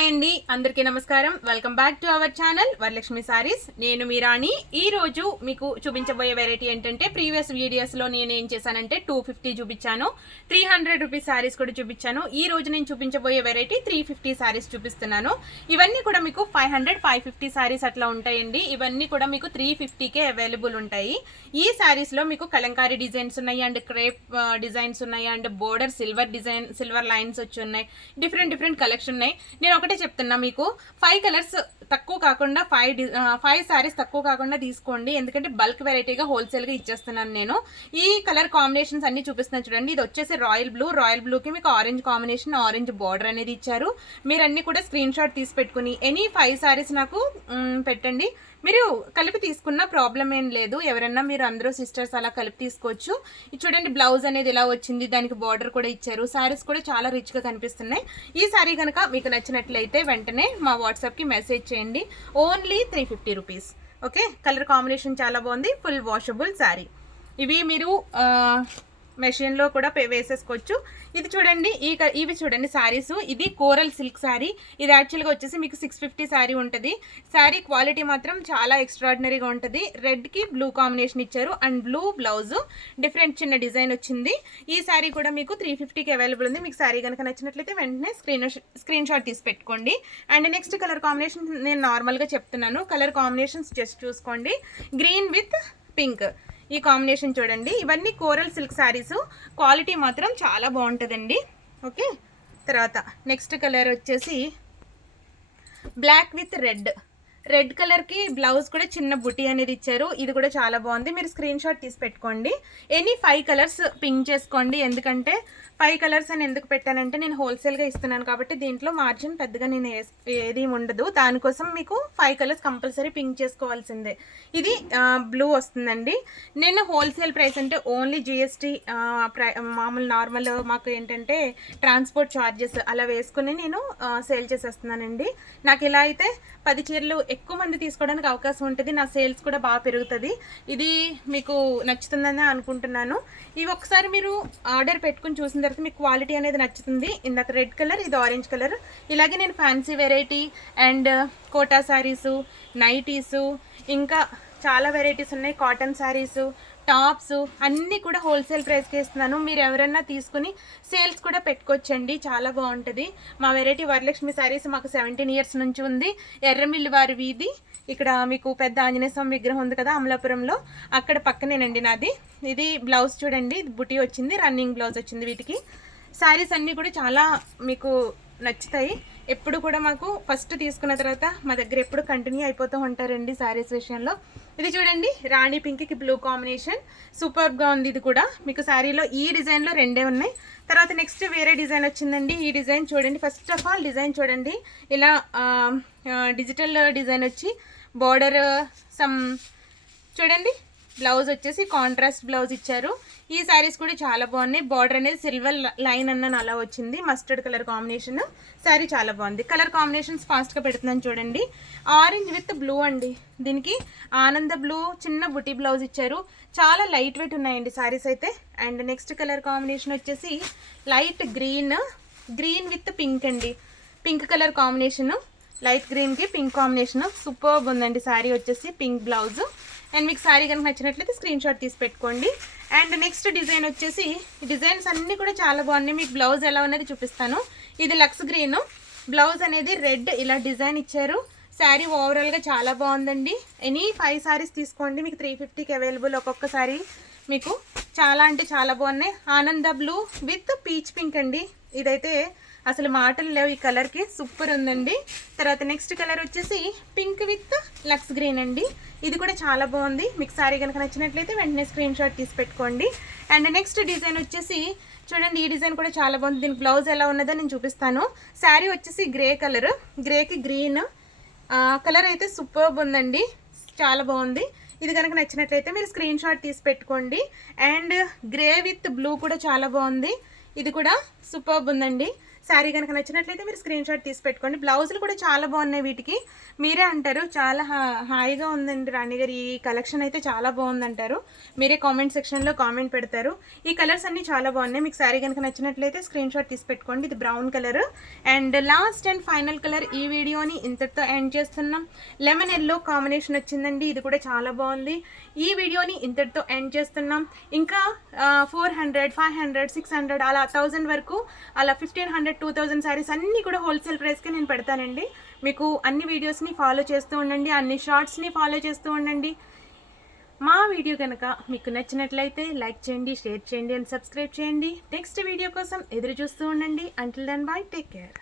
Hi అండి, అందరికీ నమస్కారం. Welcome back to our channel Varalakshmi saris. నేను మీ రాణి. ఈ రోజు మీకు చూపించబోయే వెరైటీ ఏంటంటే, ప్రీవియస్ వీడియోస్ లో నేను ఏం చేశానంటే 250 చూపించాను, 300 రూపీస్ సారీస్ కూడా చూపించాను. ఈ రోజు నేను చూపించబోయే వెరైటీ 350 సారీస్ చూపిస్తున్నాను. ఇవన్నీ కూడా మీకు 500, 550 సారీస్ అట్లా ఉంటాయండి. ఇవన్నీ కూడా మీకు 350కే అవైలబుల్ ఉంటాయి. ఈ సారీస్ లో మీకు కలంకారీ డిజైన్స్ ఉన్నాయి, అండ్ క్రేప్ డిజైన్స్ ఉన్నాయి, అండ్ బోర్డర్ సిల్వర్ లైన్స్ వచ్చి ఉన్నాయి. డిఫరెంట్ కలెక్షన్ ఉన్నాయి. నేను ఒకటే చెప్తున్నా, మీకు 5 కలర్స్ తక్కువ కాకుండా 5 సారీస్ తక్కువ కాకుండా తీసుకోండి. ఎందుకంటే బల్క్ వెరైటీగా హోల్సేల్గా ఇచ్చేస్తున్నాను నేను. ఈ కలర్ కాంబినేషన్స్ అన్ని చూపిస్తున్నాను చూడండి. ఇది వచ్చేసి రాయల్ బ్లూకి మీకు ఆరెంజ్ కాంబినేషన్, ఆరెంజ్ బార్డర్ అనేది ఇచ్చారు. మీరు అన్ని కూడా స్క్రీన్ షాట్ తీసి పెట్టుకుని ఎనీ 5 సారీస్ నాకు పెట్టండి. మీరు కలిపి తీసుకున్న ప్రాబ్లం ఏం లేదు. ఎవరన్నా మీరు అందరూ సిస్టర్స్ అలా కలిపి తీసుకోవచ్చు. చూడండి, బ్లౌజ్ అనేది ఎలా వచ్చింది, దానికి బార్డర్ కూడా ఇచ్చారు. సారీస్ కూడా చాలా రిచ్గా కనిపిస్తున్నాయి. ఈ సారీ కనుక మీకు నచ్చినట్లయితే వెంటనే మా వాట్సాప్కి మెసేజ్ చేయండి. Only 350 rupees. Okay, colour combination చాలా బాగుంది. Full washable sorry. ఇవి మీరు మెషిన్లో కూడా వేసేసుకోవచ్చు. ఇది చూడండి, ఇవి చూడండి సారీస్. ఇది కోరల్ సిల్క్ శారీ. ఇది యాక్చువల్గా వచ్చేసి మీకు 650 శారీ ఉంటుంది. శారీ క్వాలిటీ మాత్రం చాలా ఎక్స్ట్రాడినరీగా ఉంటుంది. రెడ్కి బ్లూ కాంబినేషన్ ఇచ్చారు, అండ్ బ్లూ బ్లౌజ్, డిఫరెంట్ చిన్న డిజైన్ వచ్చింది. ఈ శారీ కూడా మీకు 350కి అవైలబుల్ ఉంది. మీకు శారీ కనుక నచ్చినట్లయితే వెంటనే స్క్రీన్ షాట్ తీసి పెట్టుకోండి. అండ్ నెక్స్ట్ కలర్ కాంబినేషన్ నేను నార్మల్గా చెప్తున్నాను. కలర్ కాంబినేషన్స్ జస్ట్ చూసుకోండి. గ్రీన్ విత్ పింక్, ఈ కాంబినేషన్ చూడండి. ఇవన్నీ కోరల్ సిల్క్ శారీస్. క్వాలిటీ మాత్రం చాలా బాగుంటుందండి. ఓకే, తర్వాత నెక్స్ట్ కలర్ వచ్చేసి బ్లాక్ విత్ రెడ్ కలర్కి బ్లౌజ్ కూడా చిన్న బుటీ అనేది ఇచ్చారు. ఇది కూడా చాలా బాగుంది. మీరు స్క్రీన్ షాట్ తీసి పెట్టుకోండి. ఎనీ 5 కలర్స్ పింక్ చేసుకోండి. ఎందుకంటే 5 కలర్స్ అని ఎందుకు పెట్టానంటే, నేను హోల్సేల్గా ఇస్తున్నాను కాబట్టి దీంట్లో మార్జిన్ పెద్దగా నేను ఏది ఉండదు. దానికోసం మీకు 5 కలర్స్ కంపల్సరీ పింక్ చేసుకోవాల్సిందే. ఇది బ్లూ వస్తుందండి. నేను హోల్సేల్ ప్రైస్ అంటే ఓన్లీ జిఎస్టీ మామూలు నార్మల్ మాకు ఏంటంటే ట్రాన్స్పోర్ట్ ఛార్జెస్ అలా వేసుకుని నేను సేల్ చేసేస్తున్నానండి. నాకు ఇలా అయితే 10 చీరలు ఎక్కువ మంది తీసుకోవడానికి అవకాశం ఉంటుంది. నా సేల్స్ కూడా బాగా పెరుగుతుంది. ఇది మీకు నచ్చుతుందని అనుకుంటున్నాను. ఇవి ఒకసారి మీరు ఆర్డర్ పెట్టుకుని చూసిన తర్వాత మీకు క్వాలిటీ అనేది నచ్చుతుంది. ఇందాక రెడ్ కలర్, ఇది ఆరెంజ్ కలర్. ఇలాగే నేను fancy variety and Kota saris, nighties, ఇంకా చాలా వెరైటీస్ ఉన్నాయి. కాటన్ శారీసు, టాప్స్ అన్నీ కూడా హోల్సేల్ ప్రైస్కి ఇస్తున్నాను. మీరు ఎవరైనా తీసుకుని సేల్స్ కూడా పెట్టుకోవచ్చండి. చాలా బాగుంటుంది. మా వెరైటీ వరలక్ష్మి శారీస్ మాకు 17 ఇయర్స్ నుంచి ఉంది. ఎర్రమిల్లి వారి వీధి, ఇక్కడ మీకు పెద్ద ఆంజనేయ స్వామి విగ్రహం ఉంది కదా అమలాపురంలో, అక్కడ పక్కనేనండి నాది. ఇది బ్లౌజ్ చూడండి, బుటీ వచ్చింది, రన్నింగ్ బ్లౌజ్ వచ్చింది. వీటికి శారీస్ అన్నీ కూడా చాలా మీకు నచ్చుతాయి. ఎప్పుడు కూడా మాకు ఫస్ట్ తీసుకున్న తర్వాత మా దగ్గర ఎప్పుడు కంటిన్యూ అయిపోతూ ఉంటారండి శారీస్ విషయంలో. ఇది చూడండి, రాణి పింక్కి బ్లూ కాంబినేషన్ సూపర్గా ఉంది. ఇది కూడా మీకు శారీలో ఈ డిజైన్లో 2 ఉన్నాయి. తర్వాత నెక్స్ట్ వేరే డిజైన్ వచ్చిందండి. ఈ డిజైన్ చూడండి. ఫస్ట్ ఆఫ్ ఆల్ డిజైన్ చూడండి, ఇలా డిజిటల్ డిజైన్ వచ్చి బార్డర్ చూడండి. బ్లౌజ్ వచ్చేసి కాంట్రాస్ట్ బ్లౌజ్ ఇచ్చారు. ఈ శారీస్ కూడా చాలా బాగున్నాయి. బార్డర్ అనేది సిల్వర్ లైన్ అన్న అలా వచ్చింది. Mustard colour combination. శారీ చాలా బాగుంది. కలర్ కాంబినేషన్స్ ఫాస్ట్గా పెడుతున్నాను చూడండి. ఆరెంజ్ విత్ బ్లూ అండి. దీనికి ఆనంద బ్లూ చిన్న బుటీ బ్లౌజ్ ఇచ్చారు. చాలా లైట్ వెయిట్ ఉన్నాయండి శారీస్ అయితే. అండ్ నెక్స్ట్ కలర్ కాంబినేషన్ వచ్చేసి లైట్ గ్రీన్ విత్ పింక్ అండి. పింక్ కలర్ కాంబినేషను, లైట్ గ్రీన్కి పింక్ కాంబినేషన్. సూపర్గా ఉందండి శారీ వచ్చేసి. Pink blouse. అండ్ మీకు శారీ కనుక నచ్చినట్లయితే స్క్రీన్ షాట్ తీసి పెట్టుకోండి. అండ్ నెక్స్ట్ డిజైన్ వచ్చేసి, ఈ డిజైన్స్ అన్నీ కూడా చాలా బాగున్నాయి. మీకు బ్లౌజ్ ఎలా ఉన్నది చూపిస్తాను. ఇది లక్స్ గ్రీన్, బ్లౌజ్ అనేది రెడ్, ఇలా డిజైన్ ఇచ్చారు. శారీ ఓవరాల్గా చాలా బాగుందండి. ఎనీ 5 సారీస్ తీసుకోండి, మీకు 350కి అవైలబుల్. ఒక్కొక్క సారీ మీకు చాలా అంటే చాలా బాగున్నాయి. ఆనంద బ్లూ విత్ పీచ్ పింక్ అండి. ఇదైతే అసలు మాటలు లేవు, ఈ కలర్కి సూపర్ ఉందండి. తర్వాత నెక్స్ట్ కలర్ వచ్చేసి పింక్ విత్ లక్స్ గ్రీన్ అండి. ఇది కూడా చాలా బాగుంది. మీకు సారీ కనుక నచ్చినట్లయితే వెంటనే స్క్రీన్ షాట్ తీసి పెట్టుకోండి. అండ్ నెక్స్ట్ డిజైన్ వచ్చేసి చూడండి, ఈ డిజైన్ కూడా చాలా బాగుంది. దీనికి బ్లౌజ్ ఎలా ఉన్నదో నేను చూపిస్తాను. శారీ వచ్చేసి గ్రే కలర్, గ్రేకి గ్రీన్ కలర్ అయితే సూపర్బ్ ఉందండి. చాలా బాగుంది. ఇది కనుక నచ్చినట్లయితే మీరు స్క్రీన్ షాట్ తీసి పెట్టుకోండి. అండ్ గ్రే విత్ బ్లూ కూడా చాలా బాగుంది. ఇది కూడా సూపర్బ్ ఉందండి. శారీ కనుక నచ్చినట్లయితే మీరు స్క్రీన్ షాట్ తీసి పెట్టుకోండి. బ్లౌజులు కూడా చాలా బాగున్నాయి వీటికి. మీరే అంటారు చాలా హాయిగా ఉందండి రాణి గారు, ఈ కలెక్షన్ అయితే చాలా బాగుందంటారు. మీరే కామెంట్ సెక్షన్లో కామెంట్ పెడతారు. ఈ కలర్స్ అన్నీ చాలా బాగున్నాయి. మీకు శారీ కనుక నచ్చినట్లయితే స్క్రీన్ షాట్ తీసి పెట్టుకోండి. ఇది brown colour and last and final colour. ఈ వీడియోని ఇంతటితో ఎండ్ చేస్తున్నాం. లెమన్ ఎల్లో కాంబినేషన్ వచ్చిందండి, ఇది కూడా చాలా బాగుంది. ఈ వీడియోని ఇంతటితో ఎండ్ చేస్తున్నాం. ఇంకా 400, 500, 600 అలా 1000 వరకు, అలా 1500, 2000 శారీస్ అన్నీ కూడా హోల్సేల్ ప్రైస్కి నేను పెడతానండి. మీకు అన్ని వీడియోస్ని ఫాలో చేస్తూ ఉండండి, అన్ని షార్ట్స్ని ఫాలో చేస్తూ ఉండండి. మా వీడియో కనుక మీకు నచ్చినట్లయితే లైక్ చేయండి, షేర్ చేయండి అండ్ సబ్స్క్రైబ్ చేయండి. నెక్స్ట్ వీడియో కోసం ఎదురు చూస్తూ ఉండండి. Until then bye, take care.